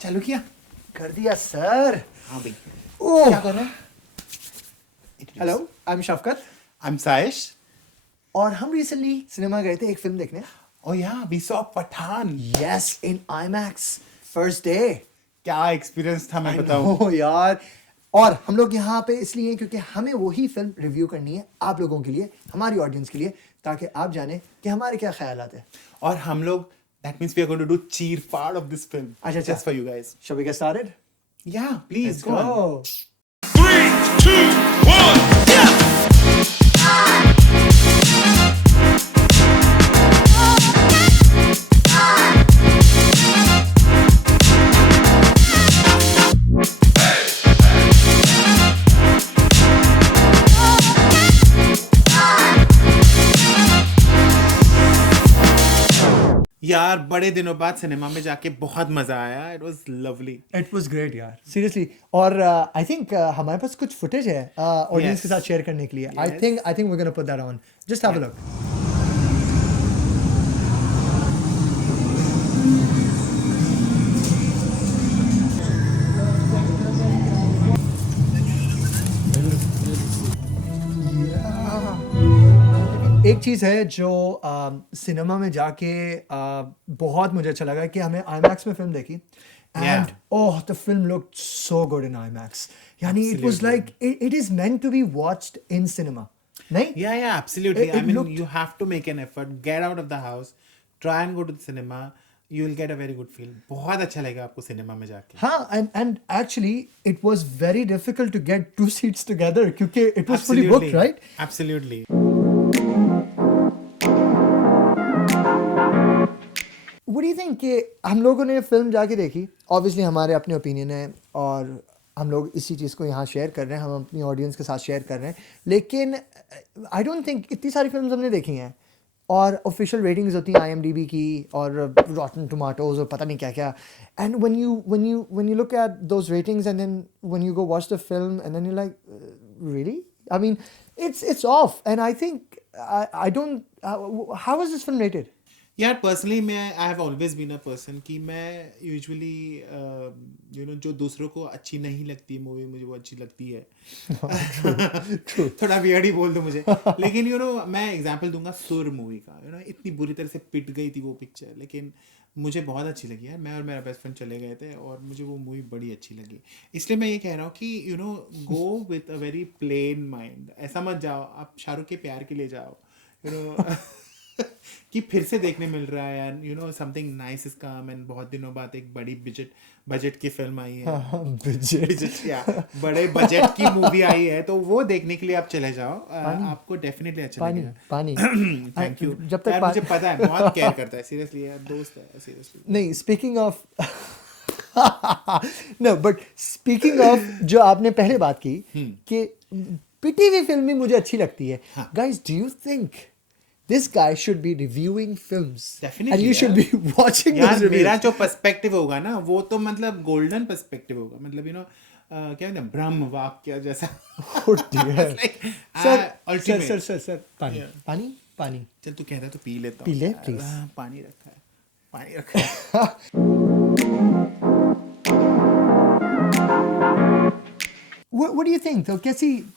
चालू किया? कर दिया सर. हाँ भाई. ओह. क्या कर रहा है? Hello, I am Shafqat. I'm Saaish. और हम रिसेंटली सिनेमा गए थे एक फिल्म देखने. Oh yeah, we saw Pathaan. Yes, in IMAX. First day. क्या एक्सपीरियंस था मैं बताऊं? ओह यार. और हम लोग यहाँ पे इसलिए हैं क्योंकि हमें वही फिल्म रिव्यू करनी है आप लोगों के लिए, हमारी ऑडियंस के लिए, ताकि आप जाने कि हमारे क्या ख्यालात हैं. और हम लोग that means we are going to do cheer part of this film. अच्छा. Just for you guys. Shall we get started? Yeah, please Let's go on. go. 3, 2, 1, yeah! यार बड़े दिनों बाद सिनेमा में जाके बहुत मजा आया. It was lovely. It was great यार, seriously. और I think हमारे पास कुछ footage है ऑडियंस Yes. के साथ शेयर करने के लिए. I Yes. think we're gonna put that on. Just have a look. एक चीज़ है जो सिनेमा में जाके बहुत मुझे अच्छा लगा कि हमने IMAX में फिल्म देखी. And the film looked so good in IMAX. यानी it was like it is meant to be watched in cinema. नहीं? Yeah, absolutely. It I mean, looked- you have to make an effort. Get out of the house. Try and go to the cinema. You will get a very good feel. बहुत अच्छा लगेगा आपको cinema में जाके. हाँ, and actually it was very difficult to get two seats together क्योंकि it was fully booked, right? Absolutely. What do you think कि हम लोगों ने फिल्म जाके देखी, ऑब्वियसली हमारे अपने ओपिनियन है और हम लोग इसी चीज़ को यहाँ शेयर कर रहे हैं, हम अपनी ऑडियंस के साथ शेयर कर रहे हैं, लेकिन आई डोंट थिंक इतनी सारी फिल्म्स हमने देखी हैं और ऑफिशियल रेटिंग्स होती हैं IMDb की और रॉटन टोमेटोज और पता नहीं क्या क्या, and when you look at those ratings and then when you go watch the film and then you're like really, I mean it's off, and I think I don't how was this film rated? यार personally मैं I have always been a person कि मैं usually जो दूसरों को अच्छी नहीं लगती है मूवी मुझे वो अच्छी लगती है. थोड़ा वियर्ड ही बोल दो मुझे, लेकिन मैं एग्जांपल दूंगा सुर मूवी का. इतनी बुरी तरह से पिट गई थी वो पिक्चर, लेकिन मुझे बहुत अच्छी लगी यार. मैं और मेरा बेस्ट फ्रेंड चले गए थे और मुझे वो मूवी बड़ी अच्छी लगी. इसलिए मैं ये कह रहा हूँ कि go with a very plain mind. ऐसा मत जाओ आप शाहरुख के प्यार के लिए जाओ कि फिर से देखने मिल रहा है यार. Something nice is come and बहुत दिनों बाद एक बड़ी बजट की फिल्म आई है. बजट या बड़े बजट की मूवी आई है, तो वो देखने के लिए आप चले जाओ. आपको डेफिनेटली अच्छा लगेगा. पानी थैंक यू. जब तक यार मुझे पता है बहुत केयर करता है सीरियसली यार, दोस्त है सीरियसली. नहीं, speaking of no but speaking of जो आपने पहले बात की कि पिटी हुई फिल्म भी मुझे अच्छी लगती है. Guys, do you think this guy should be reviewing films? Definitely, and you should be watching यार those reviews. मेरा जो पर्सपेक्टिव होगा ना वो तो मतलब गोल्डन पर्सपेक्टिव होगा. मतलब क्या कहते हैं ब्रह्म वाक्य जैसा. Oh dear. सर पानी Yeah. पानी पानी. चल तू कहता है तो पी लेता पी हूँ. ले, यार, please. पानी रखा है. What do you think? तो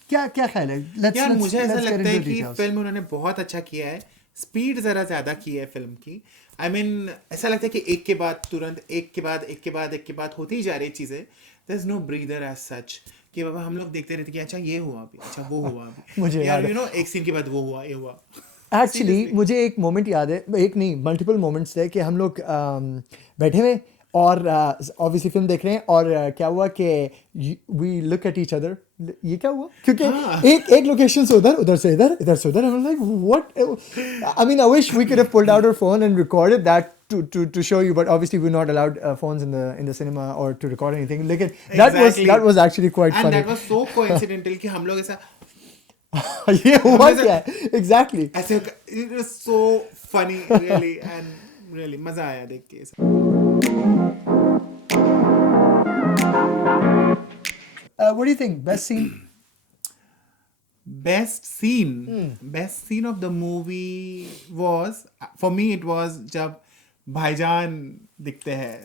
क्या ख्याल है? यार मुझे ऐसा let's get लगता है into कि details. फिल्म उन्होंने बहुत अच्छा किया है. स्पीड ज़रा ज़्यादा की है फिल्म की. आई मीन ऐसा लगता है कि एक के बाद तुरंत एक के बाद होती ही जा रही चीज़ें. There is no breather as such कि बाबा हम लोग देखते रहते कि अच्छा ये हुआ अभी, अच्छा वो हुआ अभी. मुझे यार याद एक सीन के बाद वो हुआ ये हुआ. एक्चुअली मुझे एक मोमेंट याद है, एक नहीं मल्टीपल मोमेंट्स थे कि हम लोग बैठे हुए और ऑब्वियसली फिल्म देख रहे हैं और क्या हुआ कि we look at each other. ये क्या हुआ क्योंकि एक लोकेशन से उधर से उधर I'm like what, I mean I wish we could have pulled out our phone and recorded that to show you, but obviously we're not allowed phones in the cinema or to record anything. Like that was actually quite And funny. that was so coincidental कि हम लोग ऐसा ये हुआ क्या है exactly. ऐसे it was so funny really and really मजा आया देख के. What do you think? Best scene? Best scene of the movie was, for me it was जब भाईजान दिखते हैं.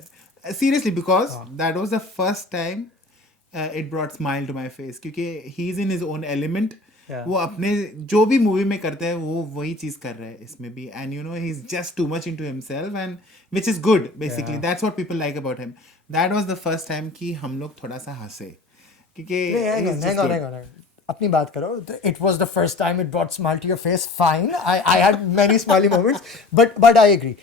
seriously, because that was the first time it brought smile to my face, क्योंकि he is in his own element. Yeah. वो अपने जो भी movie में करते हैं वो वही चीज कर रहा है इसमें भी, and you know he's just too much into himself, and which is good basically. Yeah. That's what people like about him. That was the first time कि हम लोग थोड़ा सा हंसे, क्योंकि Hang he's on, just hang on, good. hang on. अपनी बात करो. It was the first time it brought smile to your face. Fine, I had many smiley moments, but I agree.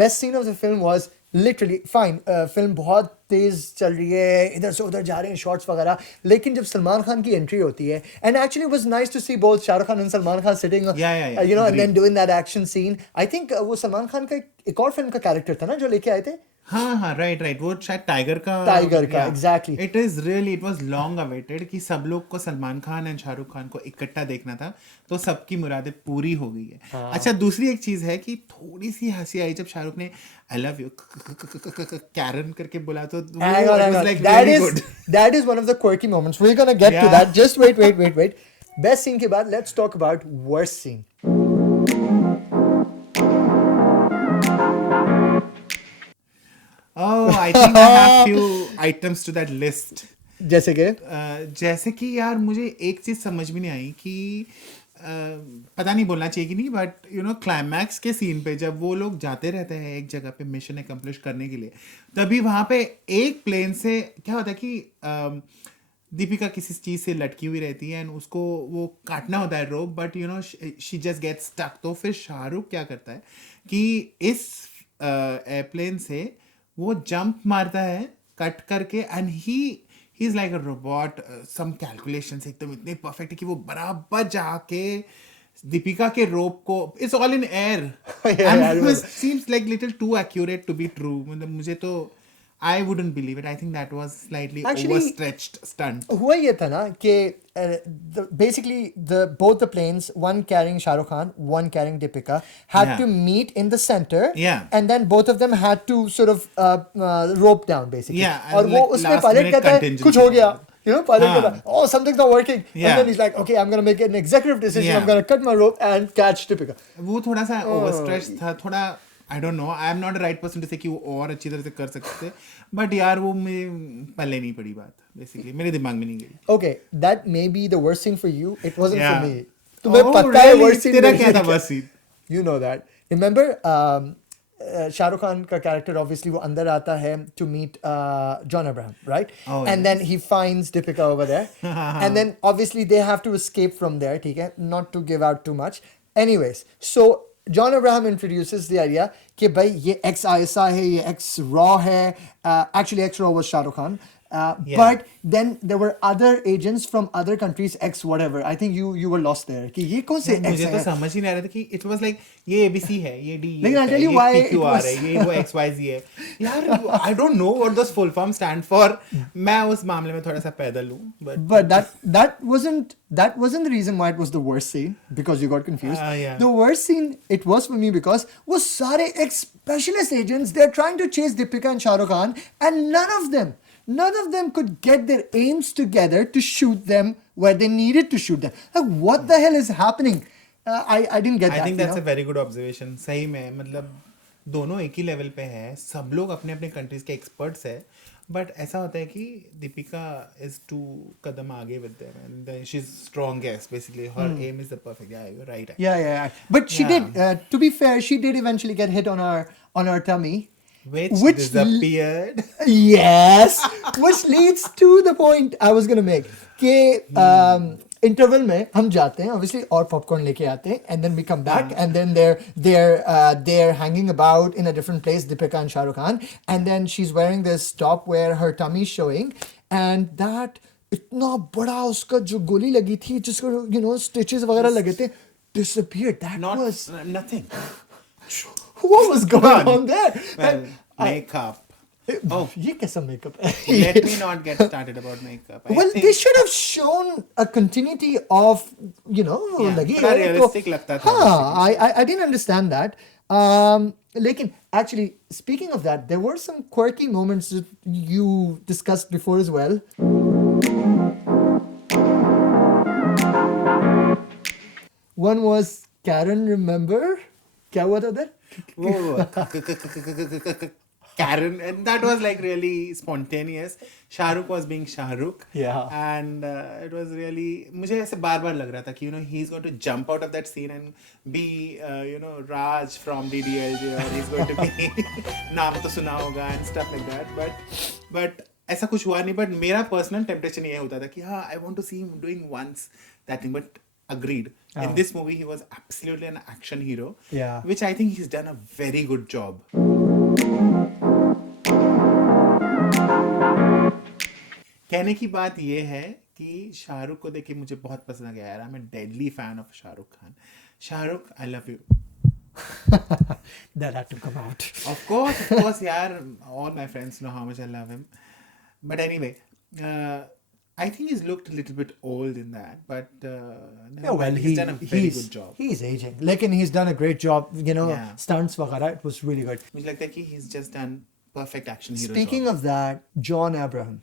Best scene of the film was literally fine. Film बहुत तेज चल रही है, इधर से उधर जा रहे हैं shots वगैरह, लेकिन जब सलमान खान की entry होती है, and actually it was nice to see both Shah Rukh Khan and Salman Khan sitting, Yeah, you know, and agreed. then doing that action scene. I think वो सलमान खान का एक और फिल्म का character था ना जो लेके आए थे. हाँ, राइट, वो शायद टाइगर का, exactly. It was long awaited कि सब लोग को सलमान खान एंड शाहरुख खान को इकट्ठा देखना था, तो सबकी मुरादें पूरी हो गई है. अच्छा, दूसरी एक चीज है कि थोड़ी सी हंसी आई जब शाहरुख ने आई लव यू कैरन करके बोला, तो Hang on, hang on. Like That very is good. that is one of the quirky moments. We're gonna get to Yeah. that. Just wait. Best scene के बाद let's talk about worst scene. Oh, I think I have few items to that list. जैसे कि जैसे कि यार मुझे एक चीज समझ में नहीं आई कि पता नहीं बोलना चाहिए कि नहीं, बट यू नो क्लाइमैक्स के सीन पे जब वो लोग जाते रहते हैं एक जगह पे मिशन अकम्प्लिश करने के लिए, तभी वहां पे एक प्लेन से क्या होता है कि दीपिका किसी चीज से लटकी हुई रहती है एंड उसको वो काटना होता है rope, but you know she just get stuck. तो फिर शाहरुख क्या करता है कि इस एयरप्लेन से वो जंप मारता है कट करके, and he is like a robot. Some calculations एकदम इतने परफेक्ट है कि वो बराबर जाके दीपिका के रोप को, it's all in air, seems like little too accurate to be true. मतलब मुझे तो I wouldn't believe it. I think that was slightly Actually, overstretched stunt. हुआ ये था ना कि basically both the planes, one carrying Shah Rukh Khan, one carrying Deepika, had Yeah. to meet in the center. Yeah. And then both of them had to sort of rope down basically. Yeah, and और वो like उसमें last pilot minute कहता है contingency. कुछ हो गया. You know, pilot हाँ. कहता है, oh, something's not working. Yeah. And then he's like, okay, I'm gonna make an executive decision. Yeah. I'm gonna cut my rope and catch Deepika. वो थोड़ा सा overstretched था, थोड़ा I don't know. I am not the right person to say कि वो और अच्छी तरह से कर सकते थे, बट यार वो मुझे पल्ले नहीं पड़ी बात, बेसिकली मेरे दिमाग में नहीं गई. Okay, that may be the worst thing for you. It wasn't Yeah. for me. तुम्हें Oh, पता है really? worst scene तेरा मेरे क्या लिए था worst scene? You know that. Remember, Shah Rukh Khan का character obviously वो अंदर आता है to meet John Abraham, right? Oh, and then he finds Deepika over there. And then obviously they have to escape from there, ठीक है? Not to give out too much. Anyways, so John Abraham introduces the idea कि भाई ये ex-ISI है, ये ex-Raw है. Actually, ex-Raw was Shah Rukh Khan. Yeah. But then there were other agents from other countries, ex whatever. I think you were lost there. कि ये कौन से ex मुझे तो है? समझ ही नहीं आ रहा था कि it was like ये ABC है, ये D लेकिन I'll है, tell you ये why it PQR was- है, ये वो XYZ है. यार I don't know what those full forms stand for. मैं उस मामले में थोड़ा सा पैदल हूँ, But that wasn't the reason why it was the worst scene, because you got confused. Yeah. The worst scene it was for me because वो सारे ex specialist agents, they're trying to chase Deepika and Shah Rukh Khan, and none of them could get their aims together to shoot them where they needed to shoot them. Like, what the hell is happening? I didn't get I that. think you that's know? a very good observation. सही में मतलब दोनों एक ही level पे हैं, सब लोग अपने अपने कंट्रीज के एक्सपर्ट्स हैं, बट ऐसा होता है कि दीपिका इज 2 कदम आगे with them and she is strongest, basically her aim is the perfect. Yeah, you're right. Yeah. But she Yeah. did. To be fair, she did eventually get hit on her tummy. Which disappeared. Yes, which leads to the point I was gonna make. कि interval में हम जाते हैं obviously और popcorn लेके आते हैं, and then we come back and then they're hanging about in a different place, Deepika and Shah Rukh Khan, and then she's wearing this top where her tummy is showing, and that इतना बड़ा उसका जो गोली लगी थी जिसको you know stitches वगैरह लगे थे disappeared. That Not was nothing. what was going Gone. on there. Well, makeup. Oh, ये कैसा मेकअप है? let me not get started about makeup. I Well, think- they should have shown a continuity of, you know, Yeah, लगी थोड़ा है realistic लगता था हाँ, I didn't understand that. लेकिन actually, speaking of that, there were some quirky moments that you discussed before as well. One was Karen, remember? क्या हुआ था उधर? वो Karen, and that was like really spontaneous. Shahrukh was being Shahrukh. Yeah. And it was really, मुझे ऐसे बार बार लग रहा था कि he's going to jump out of that scene and be Raj from DDLJ, or he's going to be नाम तो सुना होगा and stuff like that. But ऐसा कुछ हुआ नहीं. But मेरा personal temptation ये होता था कि हाँ, I want to see him doing once that thing. But agreed. In this movie, he was absolutely an action hero. Yeah. Which I think he's done a very good job. कहने की बात ये है कि शाहरुख को देख के मुझे बहुत पसंद आ गया यार. I'm a deadly fan of Shahrukh Khan. Shahrukh, I love you. That had to come out. Of course, yaar. All my friends know how much I love him. But anyway, I think he's looked a little bit old in that, but Yeah, well, he's done a very good job. He's aging. Lekin he's done a great job, Yeah. stunts वगैरह, it was really good. मुझे लगता है कि he's just done perfect action hero Speaking job. of that, John Abraham.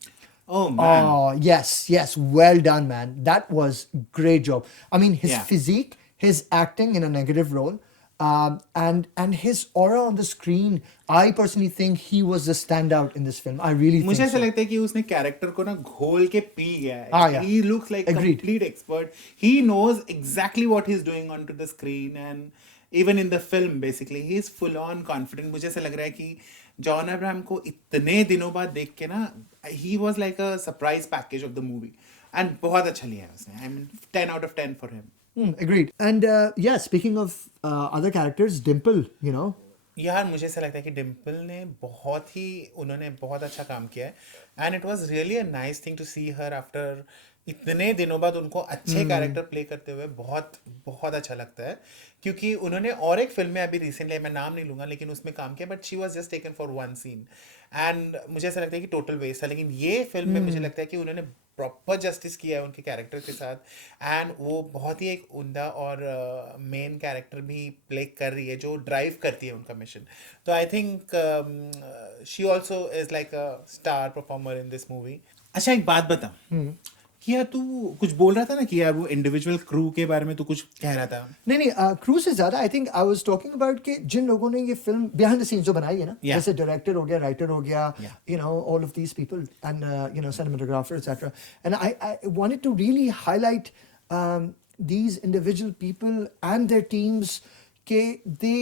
Oh man. Oh, yes, well done, man. That was great job. I mean, his Yeah. physique, his acting in a negative role, and his aura on the screen. I personally think he was the standout in this film. I really मुझे think ऐसा so. लगता है कि उसने character को ना घोल के पी गया है. Yeah. He looks like Agreed. complete expert. He knows exactly what he's doing onto the screen, and even in the film basically he's full on confident. मुझे ऐसा लग रहा है कि जॉन अब्राहम को इतने दिनों बाद देख के ना, he was like a surprise package of the movie, and बहुत अच्छा लिया है उसने. I mean 10 out of 10 for him. Agreed. And yeah, speaking of other characters, Dimple, यार मुझे ऐसा लगता है कि डिम्पल ने उन्होंने बहुत अच्छा काम किया है. And it was really a nice thing to see her after इतने दिनों बाद उनको अच्छे कैरेक्टर प्ले करते हुए. बहुत बहुत अच्छा लगता है, क्योंकि उन्होंने और एक फिल्म में अभी रिसेंटली, मैं नाम नहीं लूंगा, लेकिन उसमें काम किया, but she was just taken for one scene. And मुझे ऐसा लगता है कि टोटल वेस्ट था. लेकिन ये फिल्म में मुझे लगता है कि उन्होंने प्रॉपर जस्टिस किया है उनके कैरेक्टर के साथ. एंड वो बहुत ही एक उम्दा और मेन कैरेक्टर भी प्ले कर रही है, जो ड्राइव करती है उनका मिशन. तो आई think she also is like a star performer in this movie. अच्छा, एक बात बता कि यार तू कुछ बोल रहा था ना कि यार वो इंडिविजुअल क्रू के बारे में तू कुछ कह रहा था. नहीं, क्रू से ज्यादा आई think I was talking about कि जिन लोगों ने ये फिल्म बिहाइंड द सीन्स जो बनाई है ना, Yeah. जैसे डायरेक्टर हो गया, राइटर हो गया, Yeah. All of these people, and cinematographer, etc. And I wanted to really highlight these individual people and their teams ke they,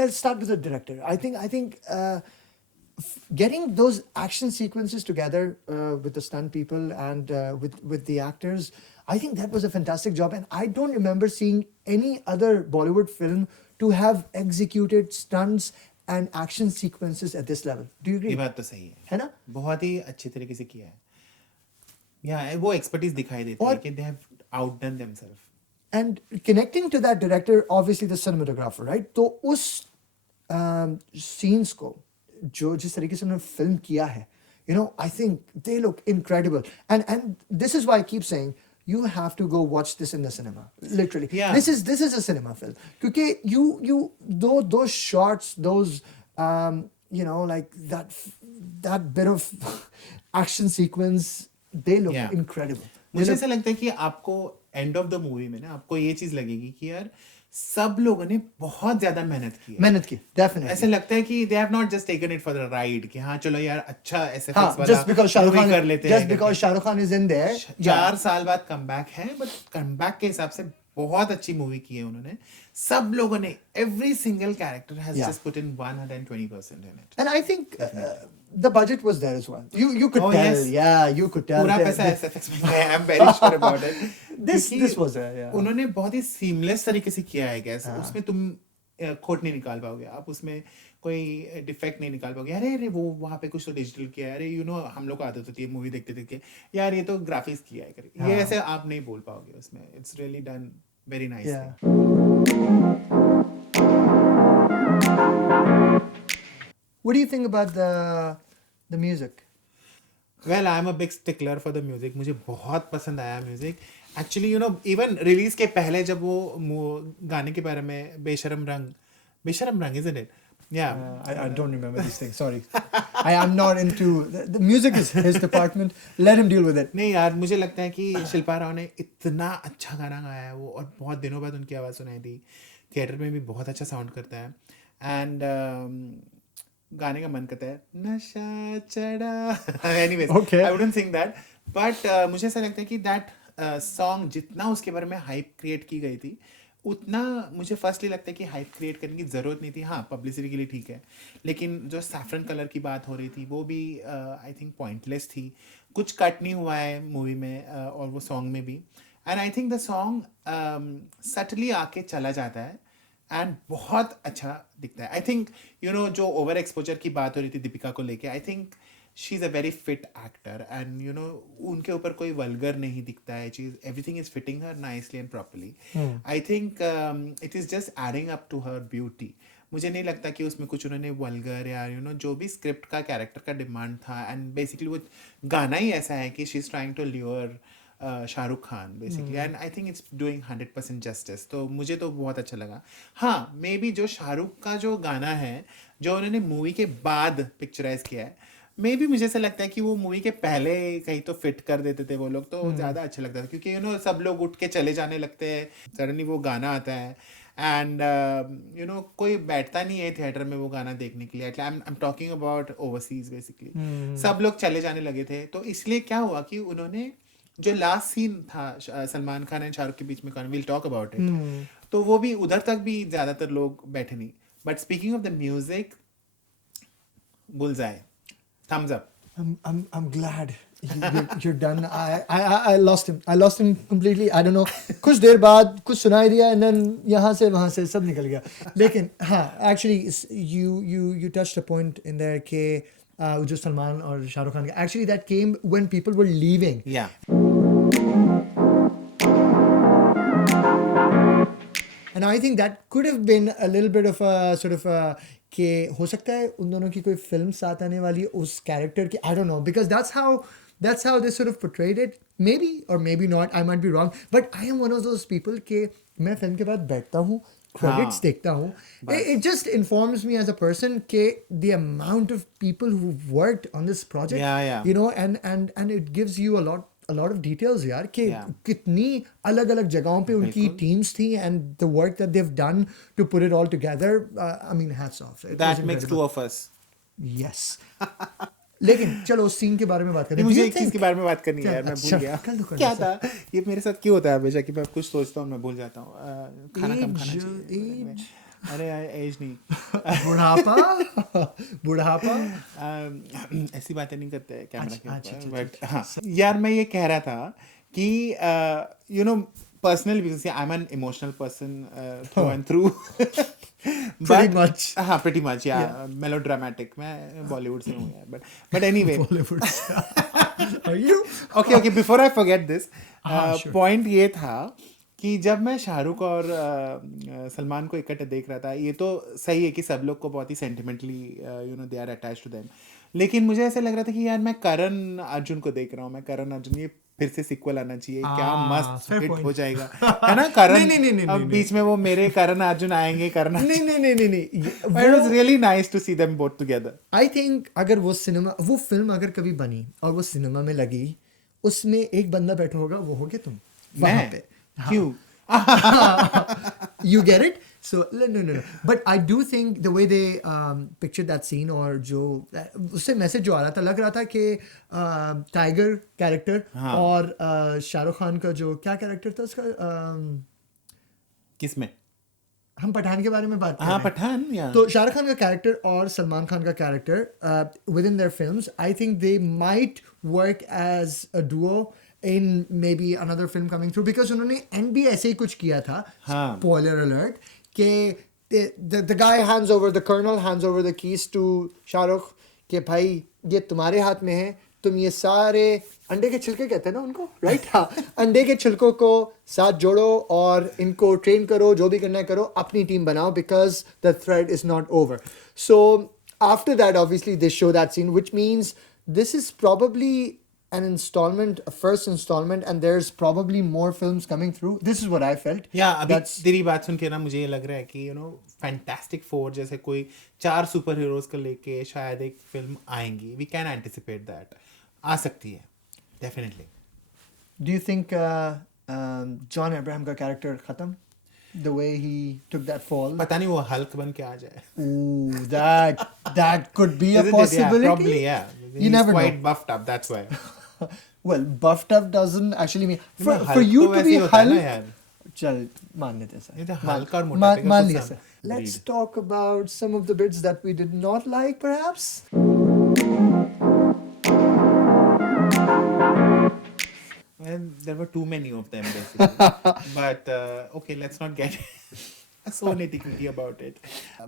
let's start with the director. I think getting those action sequences together with the stunt people and with the actors, I think that was a fantastic job. And I don't remember seeing any other Bollywood film to have executed stunts and action sequences at this level. Do you agree? ये बात तो सही है ना? बहुत ही अच्छे तरीके से किया है. या वो एक्सपर्टीज दिखाई देती है कि they have outdone themselves. And connecting to that director, obviously the cinematographer, right? तो उस scenes को जो जिस तरीके से उन्होंने फिल्म किया है, I think they look incredible. And this is why I keep saying you have to go watch this in the cinema. Literally, Yeah. this is a cinema film. क्योंकि you those shots, those like that bit of action sequence, they look Yeah. incredible. मुझे ऐसा लगता है कि आपको end of the movie में ना आपको ये चीज लगेगी कि यार सब लोगों ने बहुत ज्यादा मेहनत की है. मेहनत की, definitely. ऐसे लगता है कि they have not just taken it for the ride कि हाँ चलो यार अच्छा ऐसे हाँ, वाला just because Shah Rukh movie Khan, कर लेते हैं just because Shah Rukh Khan is in there, 4 साल बाद कमबैक है, बट कमबैक के हिसाब से बहुत अच्छी मूवी की है उन्होंने. सब लोगों ने, every single character has Yeah. just put in 120% in it. And I think the budget was there as well. You could Oh, tell, yes. yeah, you could tell. पूरा that- पैसा that- SFX में गया. I'm very sure about it. This क्योंकि was there, yeah. उन्होंने बहुत ही seamless तरीके से किया है गैस. उसमें तुम खोट नहीं निकाल पाओगे. आप उसमें कोई डिफेक्ट नहीं निकाल पाओगे. अरे वो वहाँ पे कुछ तो डिजिटल किया है. अरे हम लोग को आदत होती है मूवी देखते देखते यार ये तो ग्राफिक्स किया है करके. ये ऐसे आप नहीं बोल पाओगे उसमें. It's really done very nice. Yeah. What do you think about the music? Well I am a big stickler for the music. मुझे बहुत पसंद आया म्यूजिक. एक्चुअली इवन रिलीज के पहले जब वो गाने के बारे में बेशरम रंग is it? Yeah. I don't remember these things. Sorry, I am not into the music. Is his department. Let him deal with it. नहीं यार, मुझे लगता है कि शिल्पा राव ने इतना अच्छा गाना गाया है वो, और बहुत दिनों बाद उनकी आवाज़ सुनाई दी. थिएटर में भी बहुत अच्छा साउंड करता है. एंड गाने का मन करता है नशा चढ़ा anyways Okay. I wouldn't sing that but मुझे ऐसा लगता है कि दैट सॉन्ग जितना उसके बारे में हाइप क्रिएट की गई थी उतना मुझे फर्स्टली लगता है कि हाइप क्रिएट करने की ज़रूरत नहीं थी हाँ पब्लिसिटी के लिए ठीक है लेकिन जो सैफरन कलर की बात हो रही थी वो भी आई थिंक पॉइंटलेस थी कुछ कट नहीं हुआ है मूवी में और वो सॉन्ग में भी and I think the song subtly आके चला जाता है एंड बहुत अच्छा दिखता है आई थिंक यू नो जो ओवर एक्सपोजर की बात हो रही थी दीपिका को लेके I think she is a very fit actor and you know उनके ऊपर कोई वल्गर नहीं दिखता है चीज़ everything is fitting her nicely and properly I think it is just adding up to her beauty मुझे नहीं लगता कि उसमें कुछ उन्होंने वल्गर या यू नो जो भी स्क्रिप्ट का कैरेक्टर का डिमांड था एंड बेसिकली वो गाना ही ऐसा है कि she is trying to lure Shahrukh Khan basically and I think it's doing 100% justice तो मुझे तो बहुत अच्छा लगा हाँ मे बी जो शाहरुख का जो गाना है जो उन्होंने मूवी के बाद पिक्चराइज किया है मे भी मुझे ऐसा लगता है कि वो मूवी के पहले कहीं तो फिट कर देते थे वो लोग तो ज़्यादा अच्छा लगता था क्योंकि यू नो सब लोग उठ के चले जाने लगते हैं सडनली वो गाना आता है एंड यू नो कोई बैठता नहीं है थिएटर में वो गाना देखने के लिए I am talking about overseas basically सब लोग चले जाने लगे थे तो इसलिए क्या हुआ कि उन्होंने जो लास्ट सीन था सलमान खान एंड शाहरुख के बीच में विल टॉक अबाउट इट तो वो भी उधर तक भी ज़्यादातर लोग बैठे नहीं but speaking of the music बुलजाए thumbs up I'm glad you're done. I lost him. I lost him completely. I don't know. कुछ देर बाद कुछ सुनाई दिया and then यहाँ से वहाँ से सब निकल गया. लेकिन हाँ, actually you touched a point in there कि जो सलमान और शाहरुख खान का actually that came when people were leaving. yeah And I think that could have been a little bit of a sort of a कि हो सकता है उन दोनों की कोई फिल्म साथ आने वाली है उस कैरेक्टर की I don't know because that's how they sort of portrayed it maybe or maybe not I might be wrong but I am one of those people कि मैं फिल्म के बाद बैठता हूँ credits देखता हूँ it just informs me as a person कि the amount of people who worked on this project Yeah. you know and it gives you a lot of details यार कि कितनी अलग अलग जगहों पे उनकी teams थी and the work that they've done to put it all together I mean hats off It that was makes incredible. two of us yes लेकिन चलो उस सीन के बारे में बात करें मुझे Do you एक चीज think- के बारे में बात करनी है यार मैं भूल अच्छा, गया कर दो, कर दो, क्या सर। था ये मेरे साथ क्यों होता है हमेशा कि मैं कुछ सोचता हूँ मैं भूल जाता हूँ खाना कम खाना चाहिए age. अरे एज नहीं बुढ़ापा ऐसी बातें नहीं करते हैं कैमरा के अच्छा, ऊपर बट हाँ यार मैं ये कह रहा था कि you know personal because I M an emotional person through and through Pretty much. हाँ pretty much yeah melodramatic मैं बॉलीवुड से हूँ यार but anyway Bollywood are you okay before I forget this sure. point ये था कि जब मैं शाहरुख और सलमान को इकट्ठे देख रहा था ये तो सही है कि सब लोग को बहुत ही sentimentally you know they are attached to them लेकिन मुझे ऐसा लग रहा था कि यार मैं करण अर्जुन को देख रहा हूँ मैं करण अर्जुन ये फिर से सिक्वल आना चाहिए क्या मस्त fair हिट point. हो जाएगा है ना करण नहीं, अब बीच में वो मेरे करण अर्जुन आएंगे करण नहीं it was really nice to see them both together I think अगर वो फिल्म अगर कभी बनी और वो सिनेमा में लगी उसमें एक बंदा बैठा होगा वो होगे तुम वहाँ मैं पे क्यों you get it so no but I do think the way they pictured that scene और जो उससे मैसेज जो आ रहा था लग रहा था कि टाइगर कैरेक्टर और शाहरुख खान का जो क्या कैरेक्टर था उसका किसमें हम पठान के बारे में बात कर रहे हाँ हैं पठान या तो शाहरुख खान का कैरेक्टर और सलमान खान का character within their films I think they might work as a duo in maybe another film coming through because उन्होंने एंड भी ऐसे ही कुछ किया था spoiler alert कि the guy hands over the colonel hands over the keys to Shahrukh कि भाई ये तुम्हारे हाथ में है तुम ये सारे अंडे के छिलके कहते हैं ना उनको राइट हाँ अंडे के छिलकों को साथ जोड़ो और इनको ट्रेन करो जो भी करना है करो अपनी टीम बनाओ because the threat is not over so after that obviously they show that scene which means this is probably an installment, a first installment, and there's probably more films coming through. This is what I felt. या अभी तेरी बात सुन के ना मुझे ये लग रहा है कि यू नो फैंटास्टिक फोर जैसे कोई 4 सुपर हीरोज को लेके शायद एक फिल्म आएंगी वी कैन एंटिसिपेट दैट आ सकती है definitely Do you think John Abraham का character खत्म? The way he took that fall. पता नहीं वो हल्क बन के आ जाए. Ooh, that could be a Isn't it? Yeah, possibility. probably, yeah. You He's never quite know. buffed up, that's why. Well, buffed up doesn't actually mean for Hulk you तो to वैसे be ही होता है ना Hulk. यार. चल मान लेते हैं ये सर. तो हल्क और मोटापे का मान कुछ लिया सब sir. Let's breed. talk about some of the bits that we did not like, perhaps. And there were too many of them basically. But okay, let's not get so nitty-gritty about it.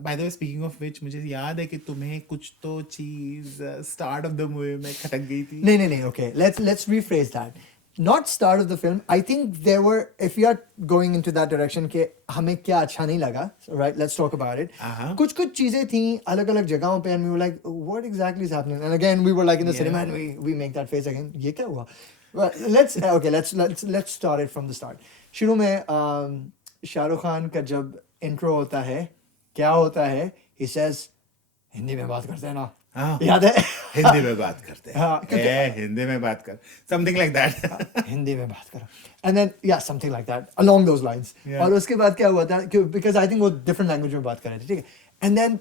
By the way, speaking of which, मुझे याद है कि तुम्हें कुछ तो चीज start of the movie में खटक गई थी. No. Okay, let's rephrase that. Not start of the film. I think there were. If you are going into that direction, कि हमें क्या अच्छा नहीं लगा, right? Let's talk about it. कुछ चीजें थी अलग-अलग जगहों पे, and we were like, what exactly is happening? And again, we were like in the cinema, and we make that face again. ये क्या हुआ? Well, let's start it from the start. शुरू में शाहरुख खान का जब intro होता है, क्या होता है? He says, हिंदी में बात करते हैं ना. याद है? हिंदी में बात करते हैं. हाँ, हिंदी में बात कर. Something like that. हिंदी में बात करो. And then something like that along those lines. Yeah. और उसके बाद क्या हुआ था? Because I think वो different language में बात कर रहे थे, ठीक है? And then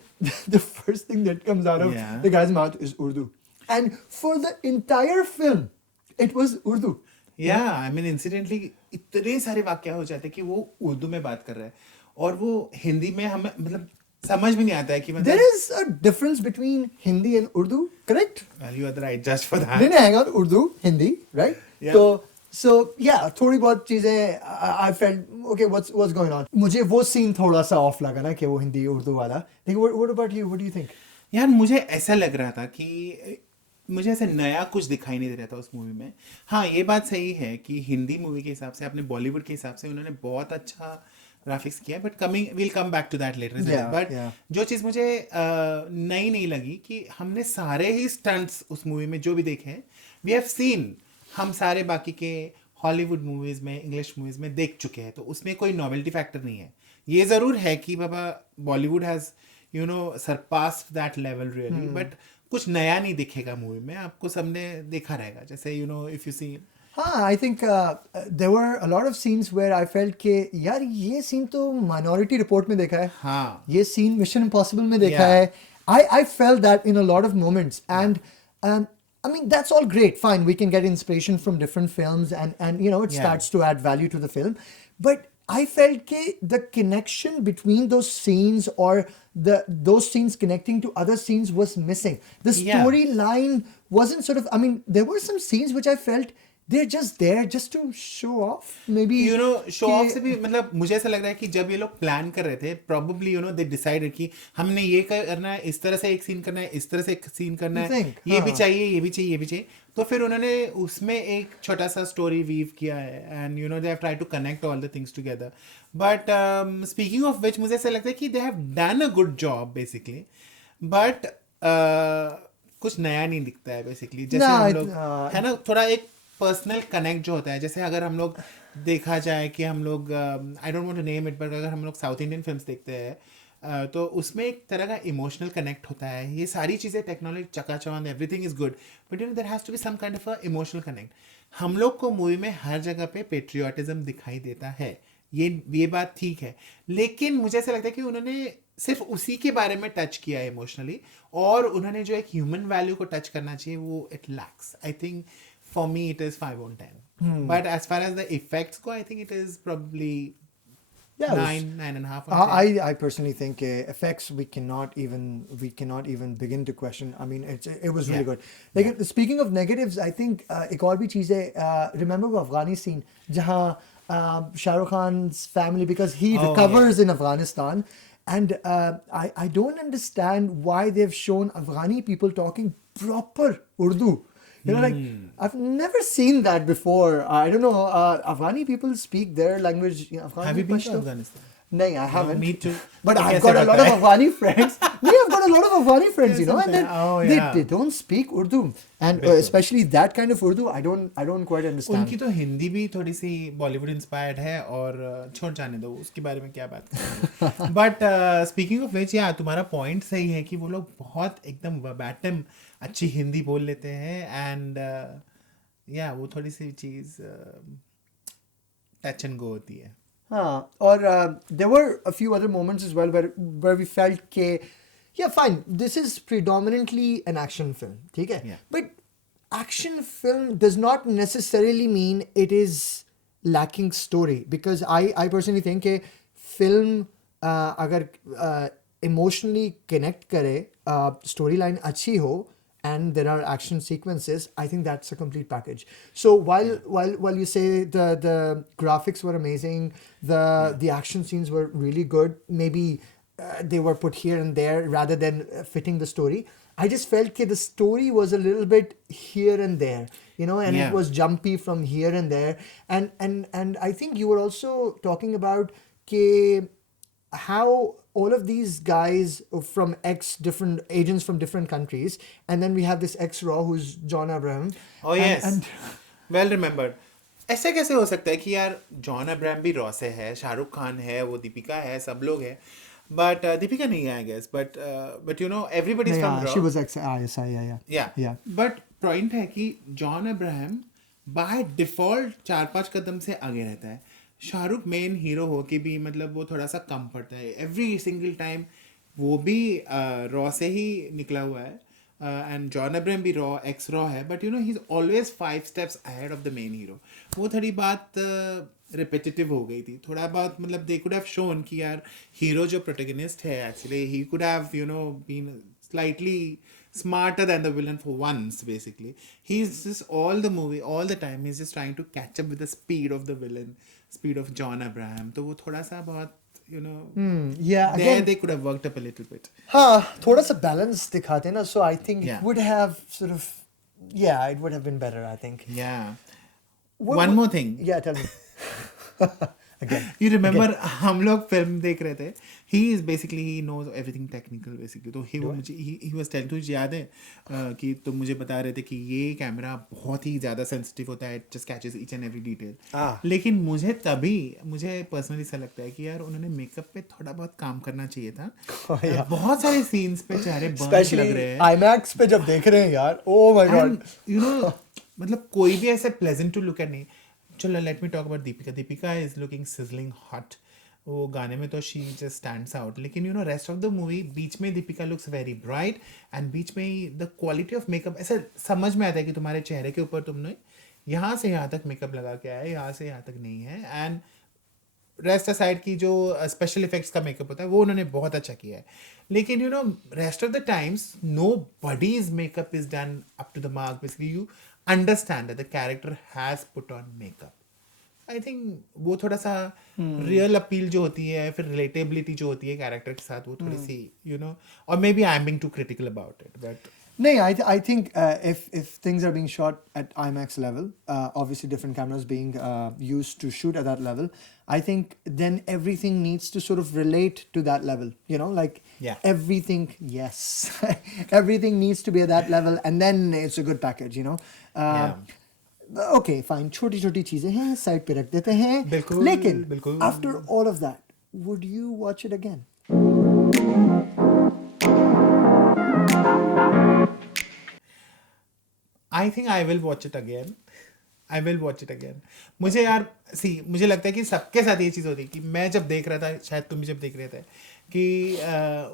the first thing that comes out of the guy's mouth is Urdu. And for the entire film, it was Urdu. Yeah, I mean incidentally इतने सारे वाक्य हो जाते हैं कि वो उर्दू में बात कर रहा है और वो हिंदी में हमें मतलब समझ भी नहीं आता है कि मतलब. There is a difference between Hindi and Urdu, correct? Well, you are the right judge for that. नहीं, hang on, Urdu, Hindi, right? Yeah. So yeah, थोड़ी बहुत चीजें I felt okay, what's going on? मुझे वो scene थोड़ा सा off लगा ना कि वो हिंदी उर्दू वाला. What about you? What do you think? यार मुझे ऐसा लग रहा था कि मुझे ऐसे नया कुछ दिखाई नहीं दे रहा था उस मूवी में. हाँ, ये बात सही है कि हिंदी मूवी के हिसाब से अपने बॉलीवुड के हिसाब से उन्होंने बहुत अच्छा ग्राफिक्स किया, but will come back to that later. But जो चीज़ मुझे नई नहीं लगी कि हमने सारे ही स्टंट्स उस मूवी में जो भी देखे हैं, वी हैव सीन, हम सारे बाकी के हॉलीवुड मूवीज़ में, इंग्लिश मूवीज़ में देख चुके हैं, तो उसमें कोई नॉवेल्टी फैक्टर नहीं है. ये ज़रूर है कि बाबा Bollywood has surpassed that level really, but कुछ नया नहीं दिखेगा मूवी में. आपको सबने देखा रहेगा, जैसे इफ यू सी. हाँ, I think there were a lot of scenes where I felt कि यार ये scene तो Minority Report में देखा है. हाँ. ये scene Mission Impossible में देखा है. I felt that in a lot of moments, and I mean that's all great, fine. We can get inspiration from different films, and it starts to add value to the film. But I felt कि the connection between those scenes or those scenes connecting to other scenes was missing. The storyline wasn't sort of. I mean, there were some scenes which I felt they're just there just to show off. Maybe show off से भी मतलब मुझे ऐसा लग रहा है कि जब ये लोग प्लान कर रहे थे, probably they decided कि हमने ये करना है, इस तरह से एक सीन करना है, इस तरह से एक सीन करना है, ये भी चाहिए, ये भी चाहिए, ये भी चाहिए. तो फिर उन्होंने उसमें एक छोटा सा स्टोरी वीव किया है, and they have tried to connect all the things together. But speaking of which, मुझे ऐसा लगता है कि they have done a good job basically, but कुछ नया नहीं दिखता है basically. जैसे हम लोग है ना, थोड़ा एक पर्सनल कनेक्ट जो होता है, जैसे अगर हम लोग देखा जाए कि हम लोग I don't want to name it, but अगर हम लोग साउथ इंडियन फिल्म्स देखते हैं तो उसमें एक तरह का इमोशनल कनेक्ट होता है. ये सारी चीज़ें टेक्नोलॉजी चकाचौंध, everything is good, but there has to be some kind of a emotional connect. हम लोग को मूवी में हर जगह पे पेट्रियाटिज्म दिखाई देता है, ये बात ठीक है, लेकिन मुझे ऐसा लगता है कि उन्होंने सिर्फ उसी के बारे में टच किया है इमोशनली, और उन्होंने जो एक ह्यूमन वैल्यू को टच करना चाहिए वो it lacks. I think for me it is 5 on 10. But as far as the effects go, I think it is probably 9.5 on 10. I personally think effects we cannot even begin to question. I mean it was really good. Like speaking of negatives, I think एक और भी चीज़ है, remember वो अफगानी scene जहाँ Shahrukh Khan's family, because he recovers in Afghanistan, and I don't understand why they've shown Afghani people talking proper Urdu. Like I've never seen that before. I don't know. Afghani people speak their language. Afghani Have you been to Afghanistan? No, I haven't. Me too. But I've got a lot of Afghani friends. I've got a lot of Afghani friends, and then they don't speak Urdu, and especially that kind of Urdu. I don't quite understand. उनकी तो हिंदी भी थोड़ी सी Bollywood inspired है, और छोड़ जाने दो उसके बारे में क्या बात करें. बट स्पीकिंग ऑफ विच, तुम्हारा पॉइंट सही है कि वो लोग बहुत एकदम वर्बैटिम अच्छी हिंदी बोल लेते हैं, एंड वो थोड़ी सी चीज़ टच एंड गो होती है. Or there were a few other moments as well where we felt ke, yeah, fine, this is predominantly an action film, ठीक है? Yeah. But action film does not necessarily mean it is lacking story, because I personally think कि film अगर emotionally connect करे, storyline अच्छी हो, and there are action sequences, I think that's a complete package. So while you say the graphics were amazing, the action scenes were really good, maybe they were put here and there rather than fitting the story, I just felt that the story was a little bit here and there, and Yeah. it was jumpy from here and there. And I think you were also talking about how all of these guys from different agents from different countries, and then we have this ex-Raw who's John Abraham. Oh yes, well remembered. ऐसे कैसे हो सकता है कि यार John Abraham भी raw से है, शाहरुख खान है, वो दीपिका है, सब लोग हैं, बट दीपिका नहीं है I guess, but you know everybody is from raw. She was yeah. या बट पॉइंट है कि जॉन अब्राहम बाय डिफॉल्ट 4-5 कदम से आगे रहता है. शाहरुख मेन हीरो हो के भी मतलब वो थोड़ा सा कम पड़ता है एवरी सिंगल टाइम. वो भी रॉ से ही निकला हुआ है, एंड जॉन अब्राहम भी रॉ एक्स रॉ है, but you no he is always 5 steps ahead of the main hero. वो थोड़ी बात रिपीटेटिव हो गई थी थोड़ा बहुत. मतलब दे कुड हैव शोन कि यार हीरो जो प्रोटैगनिस्ट है actually he could have you know been slightly smarter than the villain for once. Basically he's just all the movie all the time he's just trying to catch up with the speed of the villain, speed of John Abraham. तो वो थोड़ा सा बहुत you know Yeah, there again, they could have worked up a little bit. हाँ, थोड़ा सा balance दिखाते ना, so I think Yeah. it would have sort of, yeah, it would have been better, I think. Yeah. What- One more thing. Yeah, tell me. Again. You remember हम लोग film देख रहे थे. He is basically he knows everything technical basically. तो वो मुझे he was telling, तुझे याद है कि तुम मुझे बता रहे थे कि ये कैमरा बहुत ही ज़्यादा सेंसिटिव होता है, it just catches each and every detail. लेकिन मुझे पर्सनली ऐसा लगता है कि यार उन्होंने मेकअप पे थोड़ा बहुत काम करना चाहिए था. बहुत सारे सीन्स पे चेहरे बर्न Especially लग रहे हैं. IMAX पे जब देख रहे हैं यार, oh my god. And, you know, मतलब कोई भी ऐसे pleasant to look at नहीं. चलो let me talk about Deepika. Deepika is looking sizzling hot. वो गाने में तो she just stands out. लेकिन you know rest of the movie बीच में Deepika looks very bright and बीच में ही the quality of makeup ऐसे समझ में आता है कि तुम्हारे चेहरे के ऊपर तुमने यहाँ से यहाँ तक मेकअप लगा के आया है, यहाँ से यहाँ तक नहीं है. एंड रेस्ट असाइड की जो स्पेशल इफेक्ट्स का मेकअप होता है वो उन्होंने बहुत अच्छा किया है. लेकिन you know rest of the times nobody's makeup is done up to the mark. Basically you understand that the character has put on makeup. I think वो थोड़ा सा रियल अपील जो होती है, फिर रिलेटेबिलिटी जो होती है कैरेक्टर के साथ, वो थोड़ी सी यू नो, और maybe I am being too critical about it. But No, I think if things are being shot at IMAX level, obviously different cameras being used to shoot at that level, I think then everything needs to sort of relate to that level. You know, like Yeah. everything, yes, everything needs to be at that level, and then it's a good package. You know. Okay, fine. छोटी छोटी चीजें हैं, side पे रख देते हैं. बिल्कुल, लेकिन बिल्कुल. after all of that, would you watch it again? I think I will watch it again. I will watch it again. मुझे यार मुझे लगता है कि सबके साथ ये चीज़ होती है कि मैं जब देख रहा था, शायद तुम भी जब देख रहे थे, कि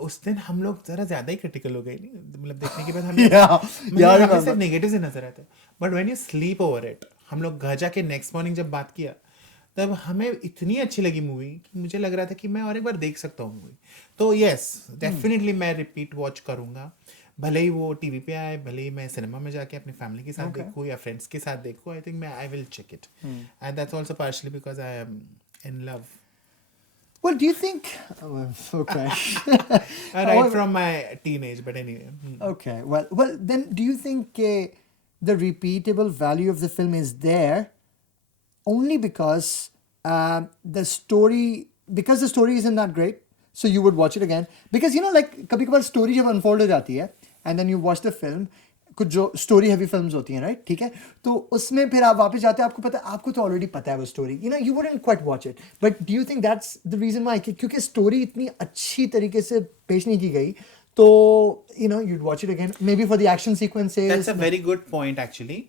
उस दिन हम लोग ज़रा ज़्यादा ही क्रिटिकल हो गए. नहीं मतलब देखने के बाद हमें सिर्फ नेगेटिव से नजर आते. But when you sleep over it, हम लोग घर जाके नेक्स्ट मॉर्निंग जब बात किया तब हमें इतनी अच्छी लगी मूवी कि मुझे लग रहा था कि मैं और एक बार देख सकता हूँ मूवी. तो येस डेफिनेटली मैं रिपीट वॉच करूँगा. भले ही वो टीवी पे आए, भले ही मैं सिनेमा में जाके अपनी फैमिली के साथ देखूँ या फ्रेंड्स के साथ देखूँ. I think I will check it. And that's also partially because I am in love. Well, do you think? Okay. Right from my teenage, but anyway. Okay. Well, then, do you think the repeatable value of the film is there only because the story isn't that great, so you would watch it again? Because you know, like कभी-कभार story जब unfold हो जाती है, and then you watch the film, कुछ जो story heavy films होती हैं, right, ठीक है, तो उसमें फिर आप वापस जाते हैं, आपको पता है, आपको तो ऑलरेडी पता है वो story, you know, you wouldn't quite watch it. But do you think that's the reason why, क्योंकि स्टोरी इतनी अच्छी तरीके से पेश नहीं की गई, तो you know you'd watch it again maybe for the action sequences. That's a very good point actually.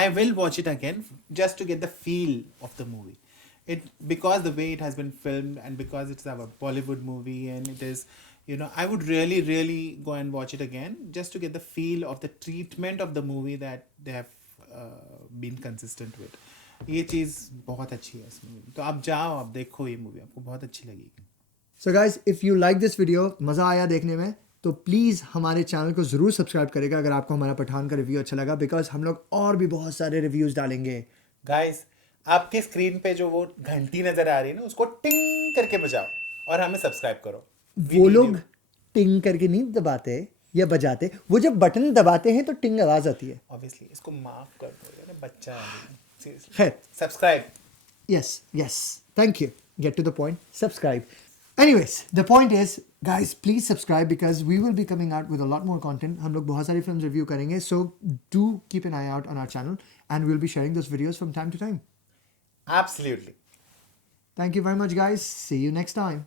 I will watch it again just to get the feel of the movie. it because the way it has been filmed and because it's our Bollywood movie and it is, I would really go and watch it again just to get the feel of the treatment of the movie that they have been consistent with. ये चीज़ बहुत अच्छी है इस movie में, तो आप जाओ, आप देखो ये मूवी, आपको बहुत अच्छी लगेगी. So guys, if you like this video, मज़ा आया देखने में, तो प्लीज़ हमारे चैनल को ज़रूर सब्सक्राइब करेगा अगर आपको हमारा पठान का रिव्यू अच्छा लगा, बिकॉज हम लोग और भी बहुत सारे रिव्यूज़ डालेंगे. गाइस, आपके स्क्रीन पे जो वो घंटी नजर आ रही है ना, उसको टिंग करके बजाओ और हमें सब्सक्राइब करो. वो लोग टिंग करके नहीं दबाते या बजाते, वो जब बटन दबाते हैं तो टिंग आवाज़ आती है. ऑब्वियसली इसको माफ कर दो यार, बच्चा है. सीरियसली खैर, subscribe. yes, thank you. Get to the point. Subscribe. Anyways, the point is, guys, please subscribe because we will be coming out with a lot more content. हम लोग बहुत सारी films review करेंगे, so do keep an eye out on our channel and we'll be sharing those videos from time to time. Absolutely. Thank you very much, guys. See you next time.